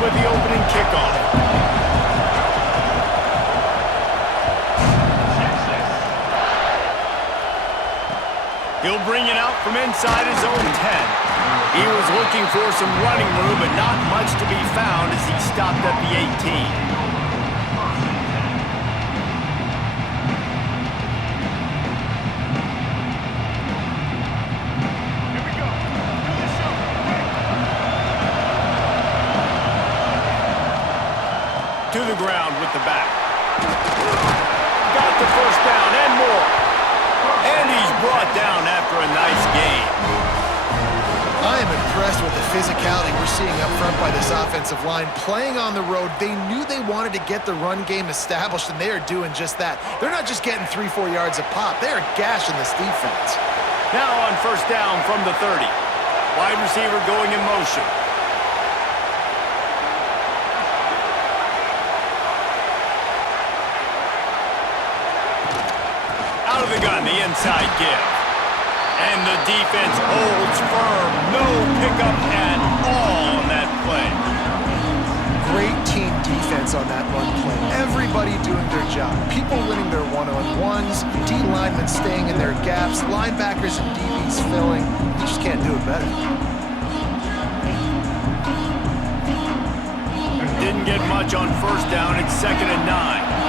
with the opening kickoff. He'll bring it out from inside his own 10. He was looking for some running room, but not much to be found as he stopped at the 18. To the ground with the back. Got the first down and more. And he's brought down after a nice gain. I am impressed with the physicality we're seeing up front by this offensive line. Playing on the road, they knew they wanted to get the run game established, and they are doing just that. They're not just getting 3-4 yards a pop. They are gashing this defense. Now on first down from the 30. Wide receiver going in motion. Out of the gun, the inside give. And the defense holds firm. No pickup at all on that play. Great team defense on that run play. Everybody doing their job. People winning their one-on-ones, D linemen staying in their gaps, linebackers and DBs filling. You just can't do it better. Didn't get much on first down. It's 2nd and 9.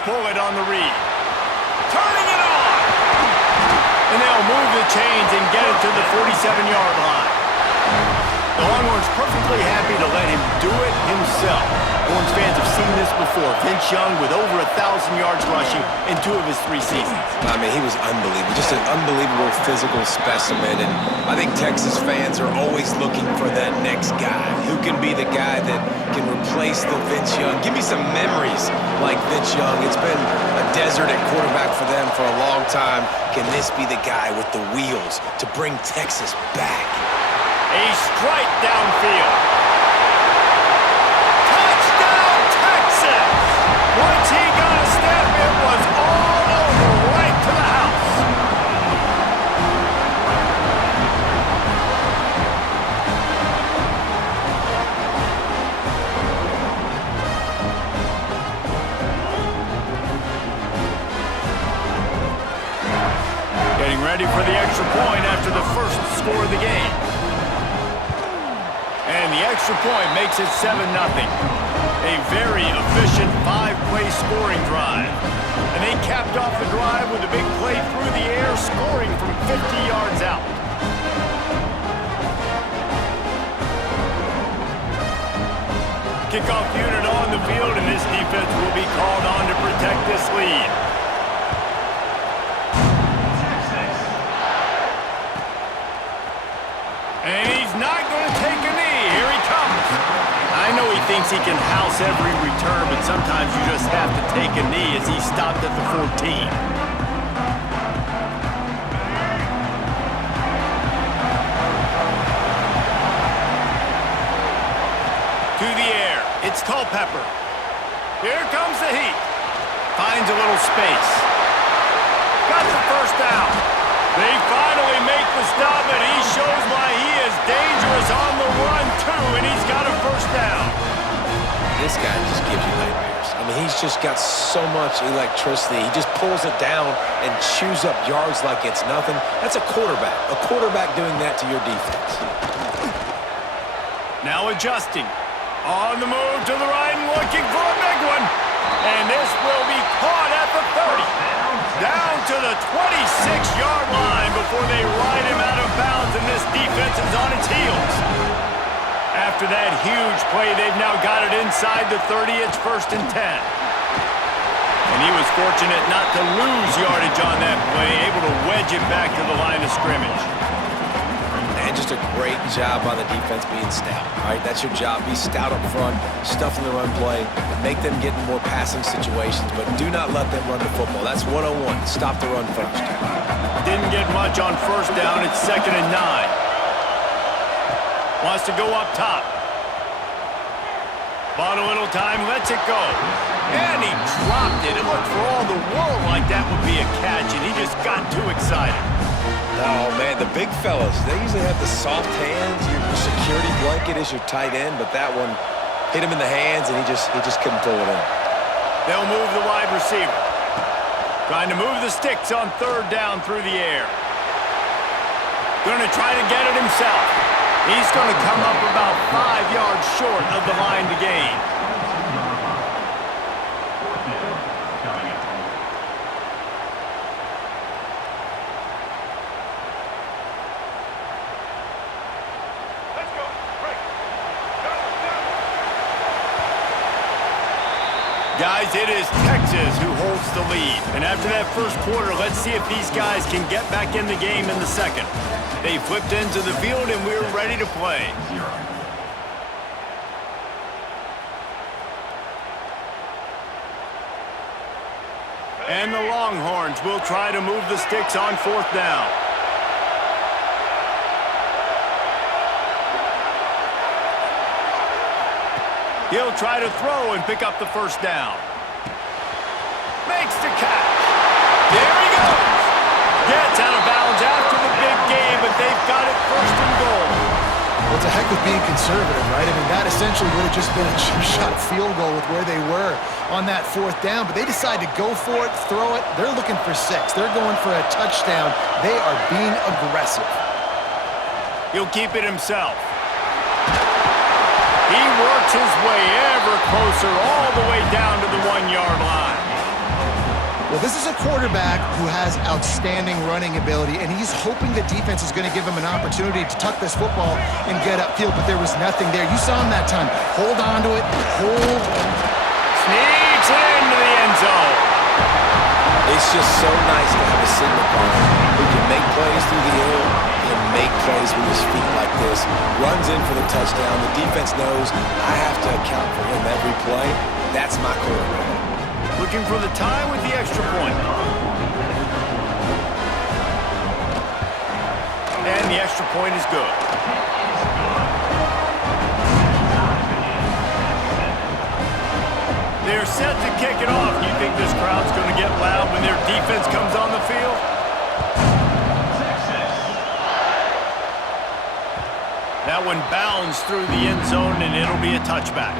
Pull it on the read. Turning it on! And they'll move the chains and get it to the 47-yard line. The Longhorns perfectly happy to let him do it himself. Horns fans have seen this before. Vince Young with over 1,000 yards rushing in 2 of his 3 seasons. I mean, he was unbelievable. Just an unbelievable physical specimen. And I think Texas fans are always looking for that next guy. Who can be the guy that can replace the Vince Young? Give me some memories like Vince Young. It's been a desert at quarterback for them for a long time. Can this be the guy with the wheels to bring Texas back? A strike downfield. Touchdown, Texas! Once he got a step, it was all over, right to the house. Getting ready for the extra point after the first score of the game. And the extra point makes it 7-0. A very efficient 5-play scoring drive. And they capped off the drive with a big play through the air, scoring from 50 yards out. Kickoff unit on the field, and this defense will be called on to protect this lead. And he's not going to take a knee. Here he comes. I know he thinks he can house every return, but sometimes you just have to take a knee as he stopped at the 14. To the air. It's Culpepper. Here comes the heat. Finds a little space. Got the first down. They finally make the stop, and he shows why he is dangerous on the run, too, and he's got a first down. This guy just gives you nightmares. I mean, he's just got so much electricity. He just pulls it down and chews up yards like it's nothing. That's a quarterback. A quarterback doing that to your defense. Now adjusting. On the move to the right and looking for a big one. And this will be caught at the 30. Down to the 26-yard line before they ride him out of bounds, and this defense is on its heels. After that huge play, they've now got it inside the 30. It's 1st and 10. And he was fortunate not to lose yardage on that play, able to wedge it back to the line of scrimmage. And just a great job by the defense being stout. All right, that's your job. Be stout up front, stuff in the run play, make them get in more passing situations, but do not let them run the football. That's 101. Stop the run first. Didn't get much on first down. It's 2nd and 9. Wants to go up top. Bought a little time, lets it go. And he dropped it. It looked for all the world like that would be a catch, and he just got too excited. Oh, man, the big fellas, they usually have the soft hands. Your security blanket is your tight end, but that one hit him in the hands, and he just couldn't pull it in. They'll move the wide receiver. Trying to move the sticks on third down through the air. Going to try to get it himself. He's going to come up about 5 yards short of the line to gain. Guys, it is Texas who holds the lead. And after that first quarter, let's see if these guys can get back in the game in the second. They flipped into the field, and we're ready to play. And the Longhorns will try to move the sticks on fourth down. He'll try to throw and pick up the first down. Makes the catch. There he goes. Gets out of bounds after the big game, but they've got it first and goal. Well, it's a heck of being conservative, right? I mean, that essentially would have just been a chip-shot field goal with where they were on that fourth down, but they decide to go for it, throw it. They're looking for 6. They're going for a touchdown. They are being aggressive. He'll keep it himself. He works his way ever closer all the way down to the 1-yard line. Well, this is a quarterback who has outstanding running ability, and he's hoping the defense is going to give him an opportunity to tuck this football and get upfield, but there was nothing there. You saw him that time. Hold on to it. Hold. Sneaks it into the end zone. It's just so nice to have a signal partner who can make plays through the air and make plays with his feet like this. Runs in for the touchdown. The defense knows I have to account for him every play. That's my quarterback. Looking for the tie with the extra point. And the extra point is good. They're set to kick it off. Do you think this crowd's going to get loud when their defense comes on the field? That one bounds through the end zone, and it'll be a touchback.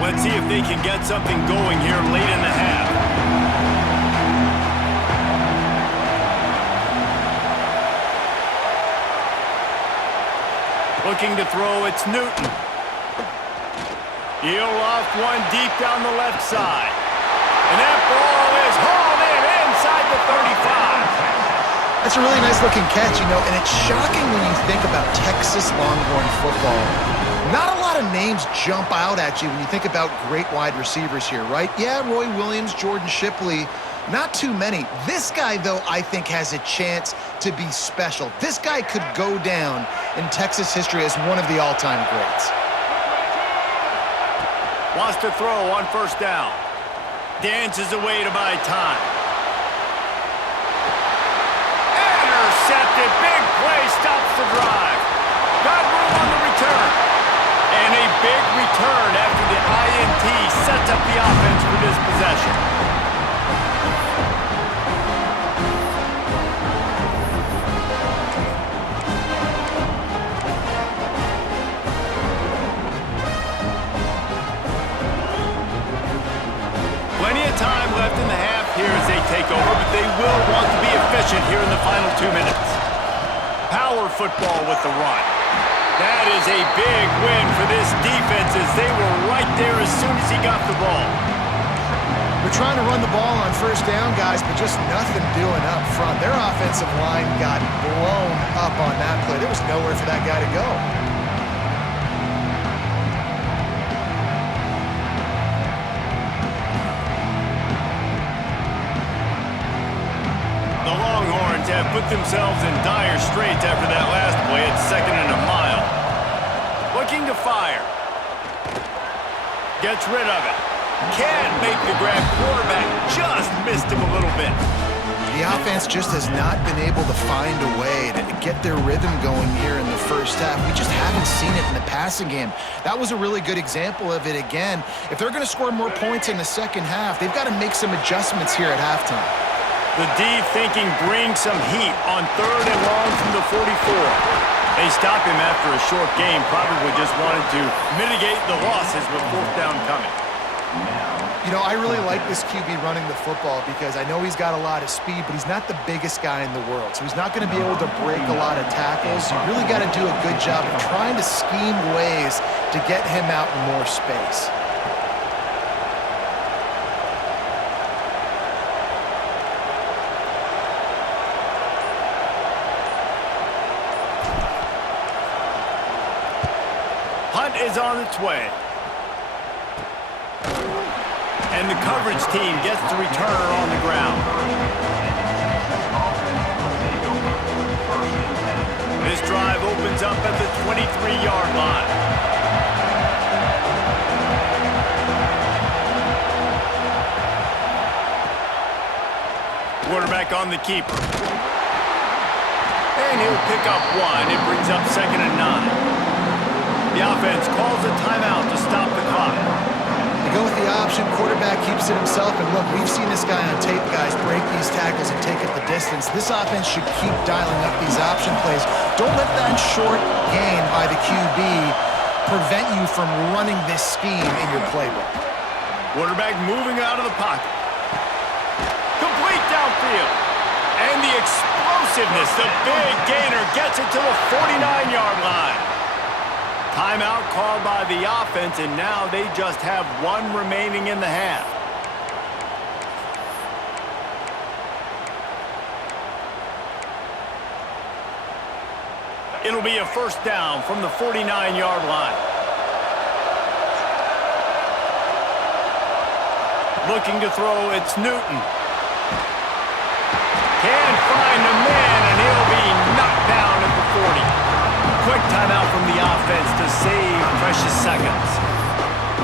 Let's see if they can get something going here late in the half. Looking to throw, it's Newton. He'll loft one deep down the left side. And that ball is hauled in inside the 35. That's a really nice looking catch, you know, and it's shocking when you think about Texas Longhorn football. Not a lot of names jump out at you when you think about great wide receivers here, right? Yeah, Roy Williams, Jordan Shipley, not too many. This guy, though, I think has a chance to be special. This guy could go down in Texas history as one of the all-time greats. Wants to throw on first down. Dances away to buy time. Intercepted. Big play stops the drive. Got room on the return. And a big return after the INT sets up the offense for this possession. Plenty of time left in the half here as they take over, but they will want to be efficient here in the final 2 minutes. Power football with the run. That is a big win for this defense as they were right there as soon as he got the ball. They're trying to run the ball on first down, guys, but just nothing doing up front. Their offensive line got blown up on that play. There was nowhere for that guy to go. The Longhorns have put themselves in dire straits after that last play at 2nd and a mile. Looking to fire. Gets rid of it. Can't make the grab. Quarterback just missed him a little bit. The offense just has not been able to find a way to get their rhythm going here in the first half. We just haven't seen it in the passing game. That was a really good example of it again. If they're going to score more points in the second half, they've got to make some adjustments here at halftime. The D thinking bring some heat on 3rd and long from the 44. They stop him after a short game, probably just wanted to mitigate the losses with 4th down coming. You know, I really like this QB running the football because I know he's got a lot of speed, but he's not the biggest guy in the world. So he's not going to be able to break a lot of tackles. You really got to do a good job of trying to scheme ways to get him out in more space. Hunt is on its way. And the coverage team gets the returner on the ground. This drive opens up at the 23-yard line. Quarterback on the keeper. And he'll pick up 1. It brings up 2nd and 9. The offense calls a timeout to stop the clock. They go with the option. Quarterback keeps it himself. And look, we've seen this guy on tape, guys, break these tackles and take it the distance. This offense should keep dialing up these option plays. Don't let that short gain by the QB prevent you from running this scheme in your playbook. Quarterback moving out of the pocket. Complete downfield. And the explosiveness, the big gainer gets it to the 49-yard line. Timeout called by the offense, and now they just have 1 remaining in the half. It'll be a 1st down from the 49-yard line. Looking to throw, it's Newton. Can't find a man, and he'll be knocked down at the 40. Quick timeout from the offense to save precious seconds.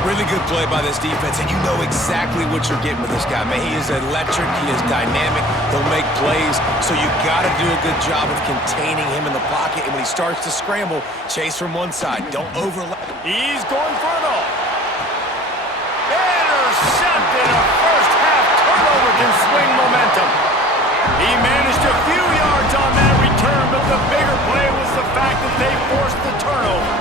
Really good play by this defense, and you know exactly what you're getting with this guy. Man, he is electric. He is dynamic. He'll make plays, so you got to do a good job of containing him in the pocket. And when he starts to scramble, chase from one side. Don't overlap. He's going for it all. Intercepted. A first-half turnover can swing momentum. He managed a few yards on that return, but the bigger play was the fact that they forced the turnover.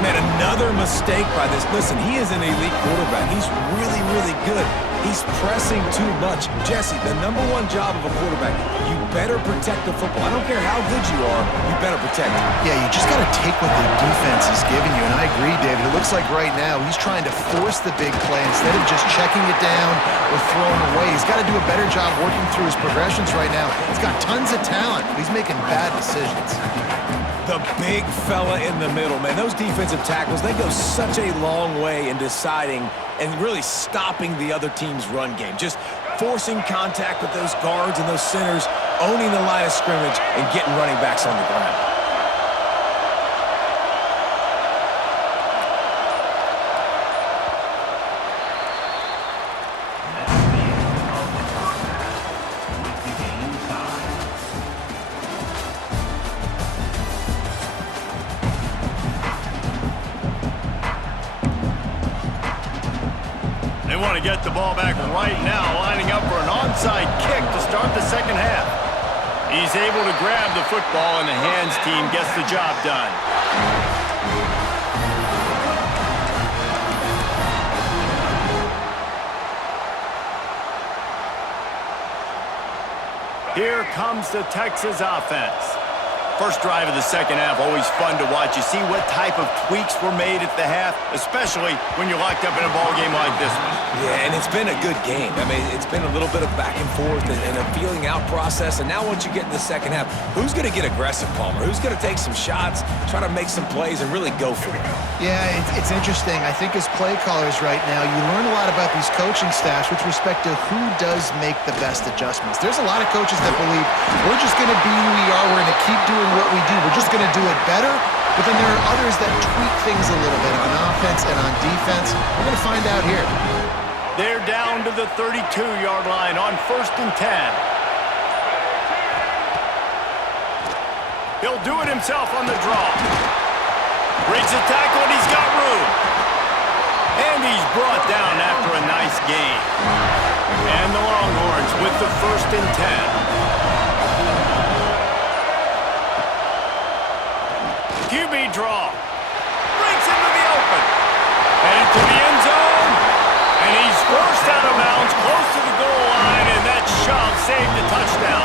Man, another mistake by this. Listen, he is an elite quarterback. He's really, really good. He's pressing too much. Jesse, the #1 job of a quarterback, you better protect the football. I don't care how good you are, you better protect it. Yeah, you just got to take what the defense is giving you. And I agree, David. It looks like right now he's trying to force the big play instead of just checking it down or throwing away. He's got to do a better job working through his progressions right now. He's got tons of talent, but he's making bad decisions. The big fella in the middle, man. Those defensive tackles, they go such a long way in deciding and really stopping the other team's run game. Just forcing contact with those guards and those centers, owning the line of scrimmage, and getting running backs on the ground. Get the ball back right now, lining up for an onside kick to start the second half. He's able to grab the football, and the hands team gets the job done. Here comes the Texas offense. First drive of the second half, always fun to watch. You see what type of tweaks were made at the half, especially when you're locked up in a ball game like this one. Yeah, and it's been a good game. I mean, it's been a little bit of back and forth and a feeling out process. And now once you get in the second half, who's going to get aggressive, Palmer? Who's going to take some shots, try to make some plays, and really go for it? Yeah, it's interesting. I think as play callers right now, you learn a lot about these coaching staffs with respect to who does make the best adjustments. There's a lot of coaches that believe we're just going to be who we are. We're going to keep doing what we do. We're just going to do it better. But then there are others that tweak things a little bit on offense and on defense. We're going to find out here. They're down to the 32-yard line on 1st and 10. He'll do it himself on the draw. Breaks the tackle, and he's got room. And he's brought down after a nice gain. And the Longhorns with the 1st and 10. QB draw. Breaks into the open. Headed to the end zone. And he's forced out of bounds close to the goal line, and that shove saved the touchdown.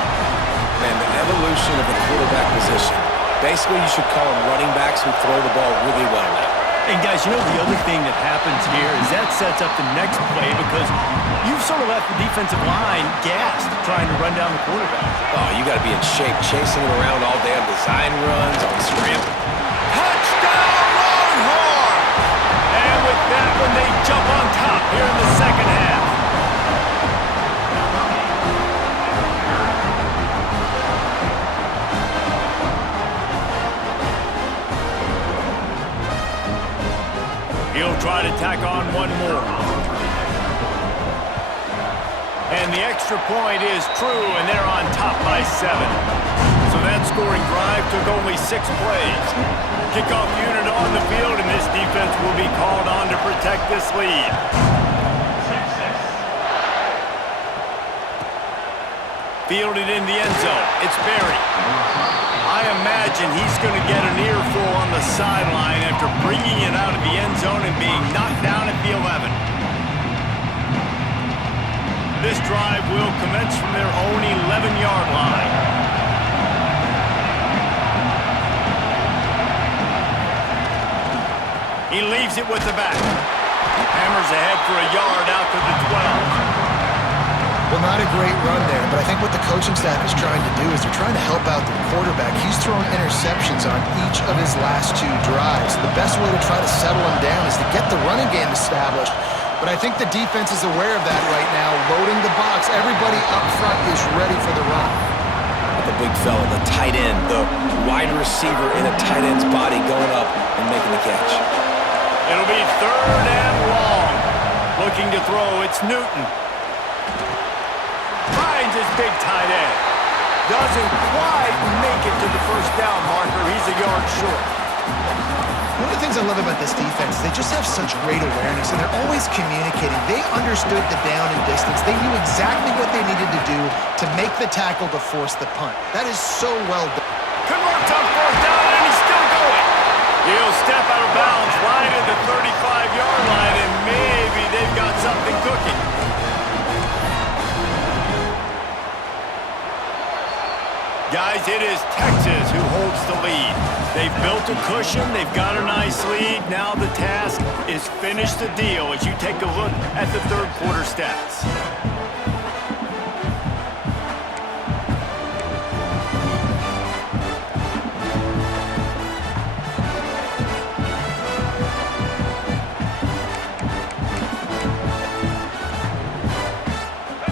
Man, the evolution of the quarterback position. Basically, you should call them running backs who throw the ball really well now. And guys, you know the other thing that happens here is that sets up the next play because you've sort of left the defensive line gassed trying to run down the quarterback. Oh, you got to be in shape, chasing him around all day on design runs, on scramble. Touchdown, Longhorns! And with that one, they jump on top here in the second half. He'll try to tack on one more. And the extra point is true, and they're on top by 7. So that scoring drive took only 6 plays. Kickoff unit on the field, and this defense will be called on to protect this lead. Fielded in the end zone. It's Berry. I imagine he's going to get an earful on the sideline after bringing it out of the end zone and being knocked down at the 11. This drive will commence from their own 11-yard line. He leaves it with the back. Hammers ahead for a yard out to the 12. Well, not a great run there, but I think what the coaching staff is trying to do is they're trying to help out their quarterback. He's thrown interceptions on each of his last 2 drives. The best way to try to settle him down is to get the running game established. But I think the defense is aware of that right now, loading the box. Everybody up front is ready for the run. The big fella, the tight end, the wide receiver in a tight end's body going up and making the catch. It'll be 3rd and long. Looking to throw, it's Newton. Finds his big tight end. Doesn't quite make it to the 1st down marker. He's a yard short. One of the things I love about this defense is they just have such great awareness, and they're always communicating. They understood the down and distance. They knew exactly what they needed to do to make the tackle to force the punt. That is so well done. Converts on 4th down, and he's still going. He'll step out of bounds right at the 35-yard line, and maybe they've got something cooking. Guys, it is Texas who holds the lead. They've built a cushion. They've got a nice lead. Now the task is finish the deal as you take a look at the 3rd quarter stats.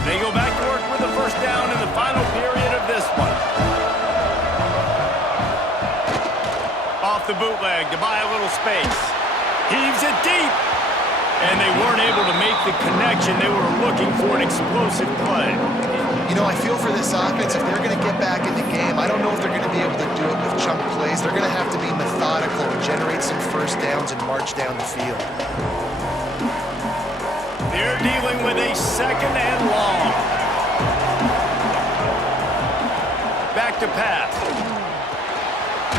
They go back to work with the 1st down in the final period of this one. Off the bootleg to buy a little space. Heaves it deep. And they weren't able to make the connection. They were looking for an explosive play. You know, I feel for this offense, if they're going to get back in the game, I don't know if they're going to be able to do it with chunk plays. They're going to have to be methodical and generate some 1st downs and march down the field. They're dealing with a 2nd and long. Back to pass.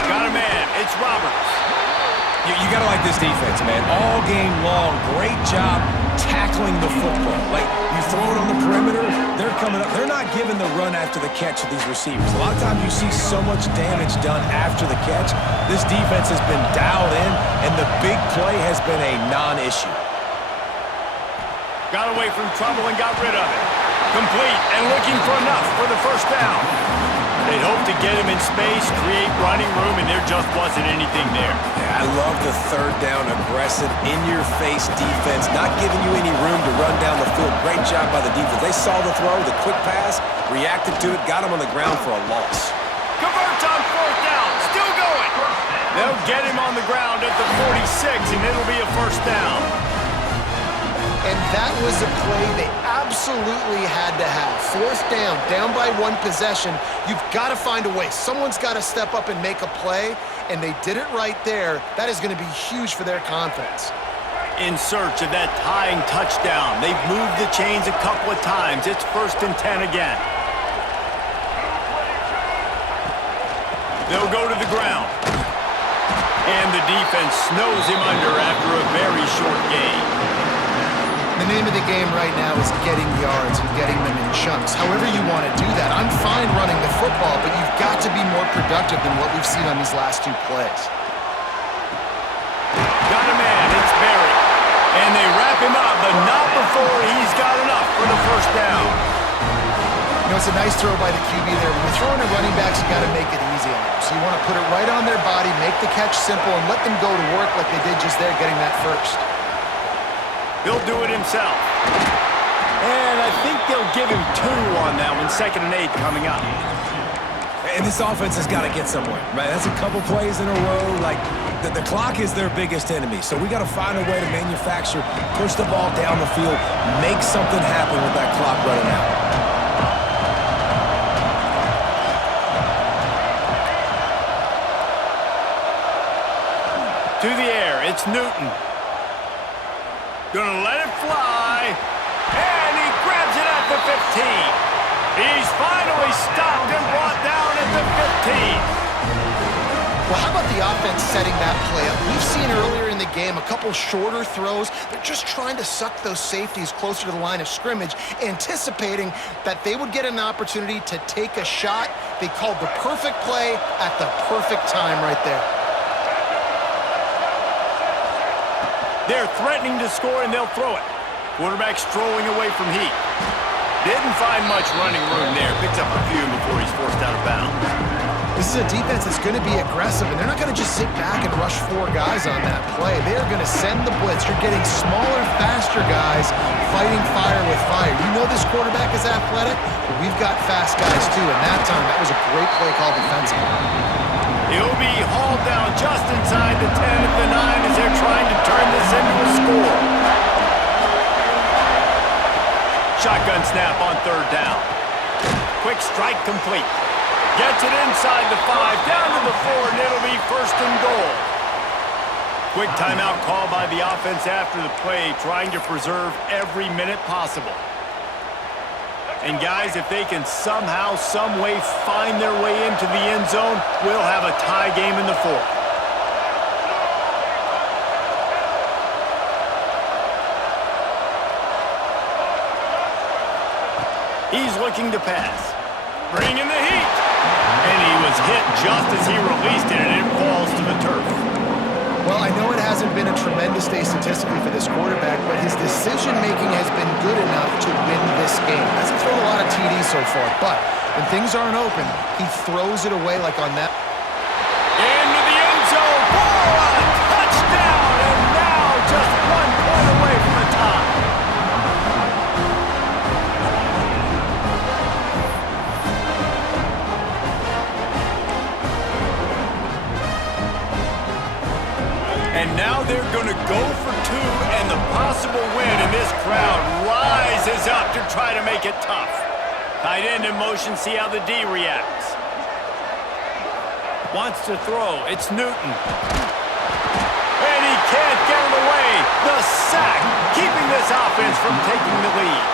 Got a man. It's Roberts. You got to like this defense, man. All game long, great job tackling the football. Like, you throw it on the perimeter, they're coming up. They're not giving the run after the catch to these receivers. A lot of times you see so much damage done after the catch. This defense has been dialed in, and the big play has been a non-issue. Got away from trouble and got rid of it. Complete and looking for enough for the 1st down. They'd hoped to get him in space, create running room, and there just wasn't anything there. Yeah, I love the 3rd down, aggressive, in-your-face defense, not giving you any room to run down the field. Great job by the defense. They saw the throw, the quick pass, reacted to it, got him on the ground for a loss. Converts on 4th down, still going. They'll get him on the ground at the 46, and it'll be a 1st down. And that was a play they absolutely had to have. Fourth down by one possession. You've got to find a way. Someone's got to step up and make a play, and they did it right there. That is going to be huge for their confidence. In search of that tying touchdown. They've moved the chains a couple of times. It's 1st and 10 again. They'll go to the ground. And the defense snows him under after a very short gain. The name of the game right now is getting yards and getting them in chunks. However you want to do that. I'm fine running the football, but you've got to be more productive than what we've seen on these last two plays. Got a man, it's Barry. And they wrap him up, but not before he's got enough for the first down. You know, it's a nice throw by the QB there. When you're throwing to running backs, you got to make it easy on them. So you want to put it right on their body, make the catch simple, and let them go to work like they did just there, getting that first. He'll do it himself. And I think they'll give him 2 on that one. 2nd and 8 coming up. And this offense has got to get somewhere, right? That's a couple plays in a row. Like, the clock is their biggest enemy. So we got to find a way to manufacture, push the ball down the field, make something happen with that clock running out. To the air, it's Newton. Gonna let it fly, and he grabs it at the 15. He's finally stopped and brought down at the 15. Well, how about the offense setting that play up? We've seen earlier in the game a couple shorter throws. They're just trying to suck those safeties closer to the line of scrimmage, anticipating that they would get an opportunity to take a shot. They called the perfect play at the perfect time right there. They're threatening to score, and they'll throw it. Quarterback strolling away from heat. Didn't find much running room there. Picks up a few before he's forced out of bounds. This is a defense that's going to be aggressive, and they're not going to just sit back and rush 4 guys on that play. They are going to send the blitz. You're getting smaller, faster guys fighting fire with fire. You know this quarterback is athletic, but we've got fast guys too, and that time, that was a great play call defensively. He'll be hauled down just inside the 10 at the 9 as they're trying to turn this into a score. Shotgun snap on 3rd down. Quick strike complete. Gets it inside the 5, down to the 4, and it'll be 1st and goal. Quick timeout call by the offense after the play, trying to preserve every minute possible. And guys, if they can somehow, some way find their way into the end zone, we'll have a tie game in the 4th. He's looking to pass. Bringing the heat. And he was hit just as he released it, and it falls to the turf. Well, I know it hasn't been a tremendous day statistically for this quarterback, but his decision-making has been good enough to win this game. Hasn't thrown a lot of TDs so far, but when things aren't open, he throws it away like on that. Into the end zone for a touchdown, and now just 1 point away from the tie. And now they're going to go for 2, and the possible win, and this crowd rises up to try to make it tough. Tight end in motion, see how the D reacts. Wants to throw, it's Newton. And he can't get it away. The sack, keeping this offense from taking the lead.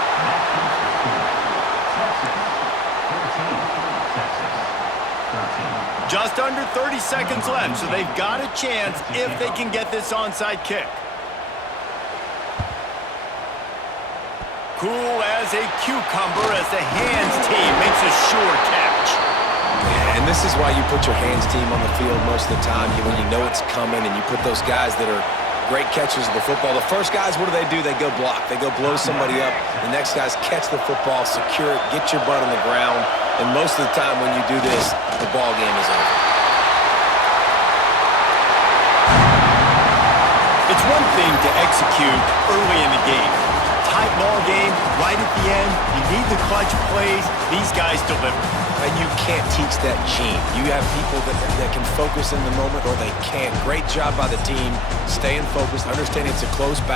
Just under 30 seconds left, so they've got a chance if they can get this onside kick. Cool as a cucumber as the hands team makes a sure catch. And this is why you put your hands team on the field most of the time, when you know it's coming, and you put those guys that are great catchers of the football. The first guys, what do? They go block. They go blow somebody up. The next guys catch the football, secure it, get your butt on the ground. And most of the time when you do this, the ball game is over. It's one thing to execute early in the game. Tight ball game, right at the end. You need the clutch plays. These guys deliver. And you can't teach that gene. You have people that can focus in the moment or they can't. Great job by the team, staying focused, understanding it's a close battle.